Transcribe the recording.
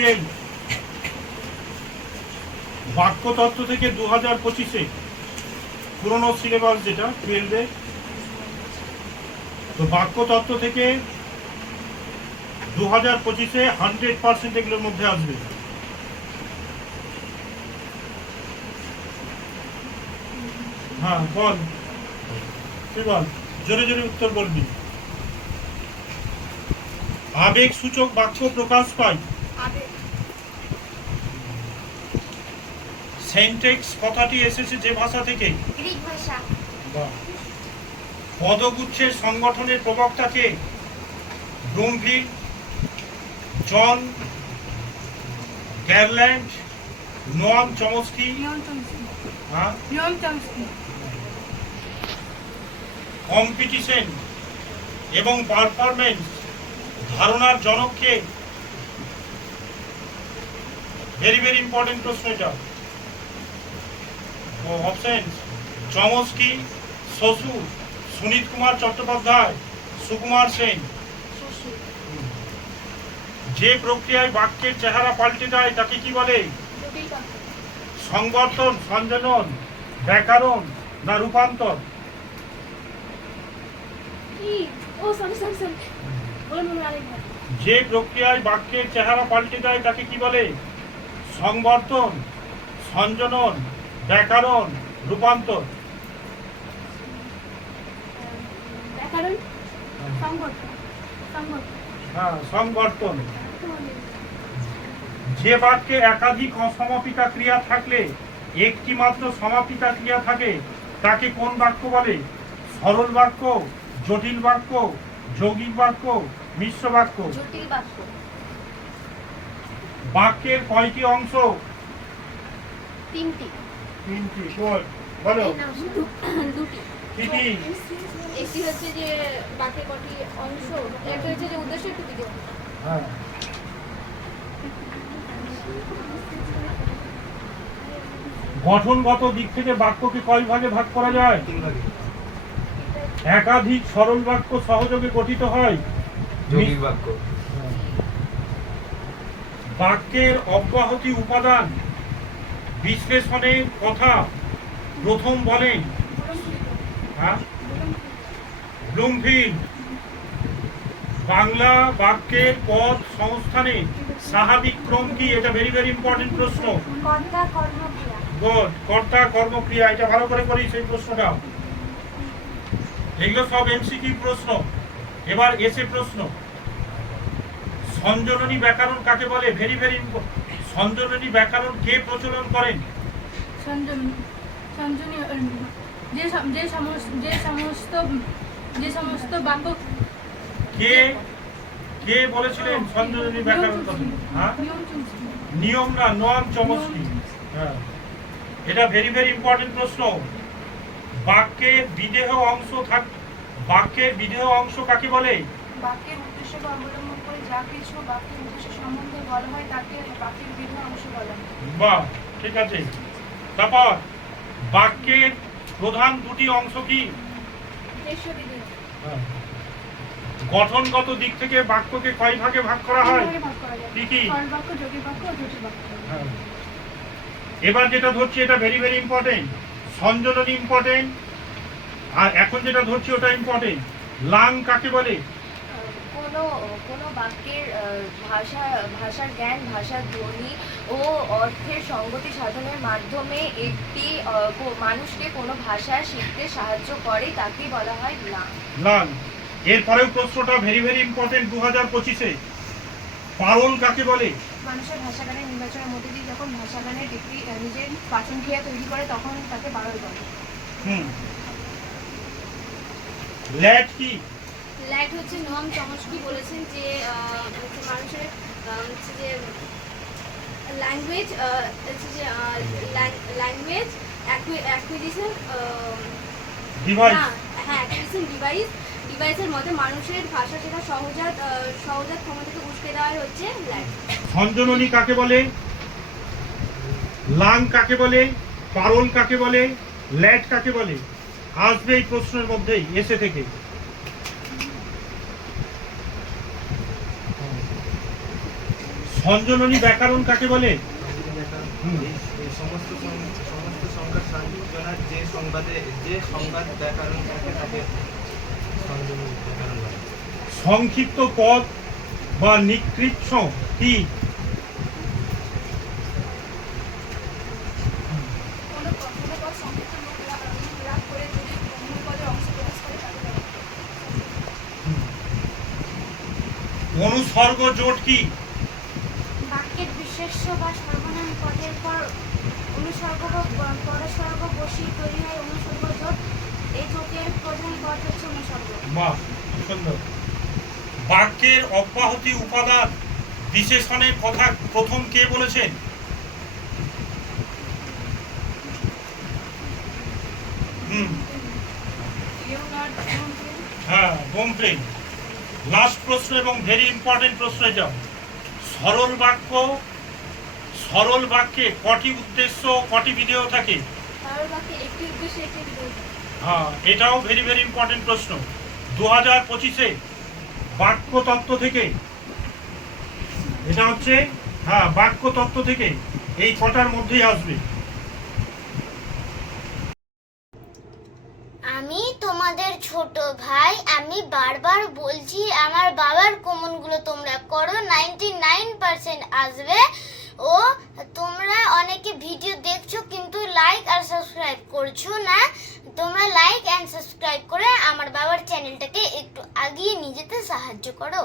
Twelve বাক্যতত্ত্ব থেকে দু হাজার পঁচিশে পুরনো সিলেবাস যেটা টুয়েলভে তো বাক্যতত্ত্ব থেকে দু হাজার পঁচিশে হান্ড্রেড পার্সেন্ট এগুলোর মধ্যে আসবে। হ্যাঁ বল। তুই বল? জোরে জোরে উত্তর বলবি। আবেগ সূচক বাক্য প্রকাশ পায়। আবেগ সেন্টেক্স কথাটি এসেছে যে ভাষা থেকে? গ্রিক ভাষা। পদগুচ্ছের সংগঠনের প্রবক্তাকে ব্রুমভিল জন গ্যারল্যান্ড নোয়াম চমস্কি হ্যাঁ? নিয়ম চমস্কি কম্পিটিশন এবং পারফরমেন্স ধারণার জনককে ভেরি ভেরি ইম্পর্টেন্ট প্রশ্ন এটা। অপশন চমস্কি শ্বশুর সুনীত কুমার চট্টোপাধ্যায় সুকুমার সেন। যে প্রক্রিয়ায় বাক্যের চেহারা পাল্টে যায় তাকে কি বলে? বাক্য সঞ্জনন ব্যাকরণ না রূপান্তর? যে প্রক্রিয়ায় বাক্যের চেহারা পাল্টে যায় তাকে কি বলে? সংবর্তন সঞ্জনন ব্যাকরণ রূপান্তর। ব্যাকরণ সংগঠন। হ্যাঁ সংবর্তন যে বাক্যে একাধিক অসমাপিকা ক্রিয়া থাকলে একটি মাত্র সমাপিকা ক্রিয়া থাকে তাকে কোন বাক্য বলে? সরল বাক্য জটিল বাক্য যৌগিক বাক্য মিশ্র বাক্য। বাক্য। বাক্যের কয়টি অংশ? তিনটি। তিনটি বল বলো। এই নাও, দু- দুটি। কি কি একটি হচ্ছে যে বাক্যের কটি অংশ একটা হচ্ছে যে উদ্দেশ্য একটু দিকে হ্যাঁ। গঠনগত দিক থেকে বাক্যকে কয় ভাগে ভাগ করা যায়? একাধিক সরল বাক্য সহযোগে গঠিত হয়। বাক্য। বাক্যের অব্যাহতি উপাদান। বিশ্লেষণের কথা প্রথম বলেন হ্যাঁ? ব্লুমফিল্ড বাংলা বাক্যের পদ সংস্থানে স্বাভাবিক ক্রম কি? এটা ভেরি ভেরি ইম্পর্টেন্ট প্রশ্ন। কর্তা কর্মক্রিয়া। গুড কর্তা কর্মক্রিয়া এটা ভালো করে করি সেই প্রশ্নটা। এগুলো সব এমসিকিউ প্রশ্ন। এবার এসে প্রশ্ন। সঞ্জননী ব্যাকরণ কাকে বলে? ভেরি ভেরি সঞ্জননী ব্যাকরণ কে প্রচলন করেন? সঞ্জন যে যে সমস্ত যে সমস্ত যে সমস্ত বাক্য কে? কে বলেছিলেন ব্যাকরণ কথা হ্যাঁ? নিয়ম না চমস্কি হ্যাঁ। এটা ভেরি ভেরি ইম্পর্টেন্ট প্রশ্ন। বাক্যের বিদেহ অংশ থাক বাক্যের বিদেহ অংশ কাকে বলে? বাক্যের উদ্দেশ্যকে অবলম্বন করে যা কিছু বাক্যের উদ্দেশ্য সম্বন্ধে বলা হয় তাকে বাক্যের বিভিন্ন অংশ বলা। হয় বাহ ঠিক আছে। তারপর বাক্যের প্রধান দুটি অংশ কি? গঠনগত দিক থেকে বাক্যকে কয় ভাগে ভাগ করা হয়? কি কি? হ্যাঁ। এবার যেটা ধরছি এটা ভেরি ভেরি ইম্পর্টেন্ট সঞ্জননী ইম্পর্টেন্ট আর এখন যেটা ধরছি ওটা ইম্পর্টেন্ট লাং কাকে বলে? কোনো কোনো বাক্যের আহ, ভাষা ভাষার জ্ঞান ভাষার ধ্বনি ও অর্থের সঙ্গতি সাধনের মাধ্যমে একটি মানুষকে কোনো ভাষা শিখতে সাহায্য করে তাকে বলা হয় না লাং এরপরেও প্রশ্নটা ভেরি ভেরি ইম্পর্টেন্ট দু হাজার পঁচিশে। পারল কাকে বলে? মানুষের ভাষাগানের নির্বাচনের মধ্যে দিয়ে যখন ভাষাগানের ডিগ্রি নিজের পাচন ক্রিয়া তৈরি করে তখন তাকে বারল বলে। হুম। ল্যাট কি? ল্যাট হচ্ছে নোয়াম চমস্কি বলেছেন যে মানুষের হচ্ছে যে ল্যাঙ্গুয়েজ হচ্ছে যে ল্যাঙ্গুয়েজ অ্যাকুইজিশন হ্যাঁ অ্যাকুইজিশন ডিভাইস ডিভাইসের মধ্যে মানুষের ভাষা শেখা সহজাত সহজাত ক্ষমতাকে উস্কে দেওয়াই হচ্ছে সঞ্জননী কাকে বলে? লাং কাকে বলে? পারল কাকে বলে? ল্যাট কাকে বলে? আসবে এই প্রশ্নের মধ্যেই এসে থেকে। সঞ্জননী ব্যাকরণ কাকে বলে? সমস্ত সমস্ত যে সংবাদে যে ব্যাকরণ তাকে সংক্ষিপ্ত পদ বা নিকৃচ্ছ কি? অনুসর্গ জোট কি? বিশেষ্য বা সর্বনাম পদের পর অনুসর্গ বা পরসর্গ বসি তৈরি হয় অনুসর্গ জোট এই জোটের প্রধান পদ হচ্ছে অনুসর্গ। বাহ সুন্দর। বাক্যের অব্যাহতি উপাদান বিশেষণের কথা প্রথম কে বলেছেন? হুম। হ্যাঁ বোমপ্লেন লাস্ট প্রশ্ন এবং ভেরি ইম্পর্টেন্ট প্রশ্ন যাও সরল বাক্য সরল বাক্যে কটি উদ্দেশ্য কটি ভিডিও থাকে? হ্যাঁ এটাও ভেরি ভেরি ইম্পর্টেন্ট প্রশ্ন। দু হাজার পঁচিশে বাক্য তত্ত্ব থেকে এটা হচ্ছে হ্যাঁ বাক্য তত্ত্ব থেকে এই কটার মধ্যেই আসবে। আমি তোমাদের ছোট ভাই আমি বারবার বলছি আমার বাবার কমনগুলো তোমরা করো নাইনটি নাইন পার্সেন্ট আসবে। ও, তোমরা অনেকে ভিডিও দেখছ কিন্তু লাইক আর সাবস্ক্রাইব করছ না। তোমরা লাইক অ্যান্ড সাবস্ক্রাইব করে আমার বাবার চ্যানেলটাকে একটু আগিয়ে নিয়ে যেতে সাহায্য করো।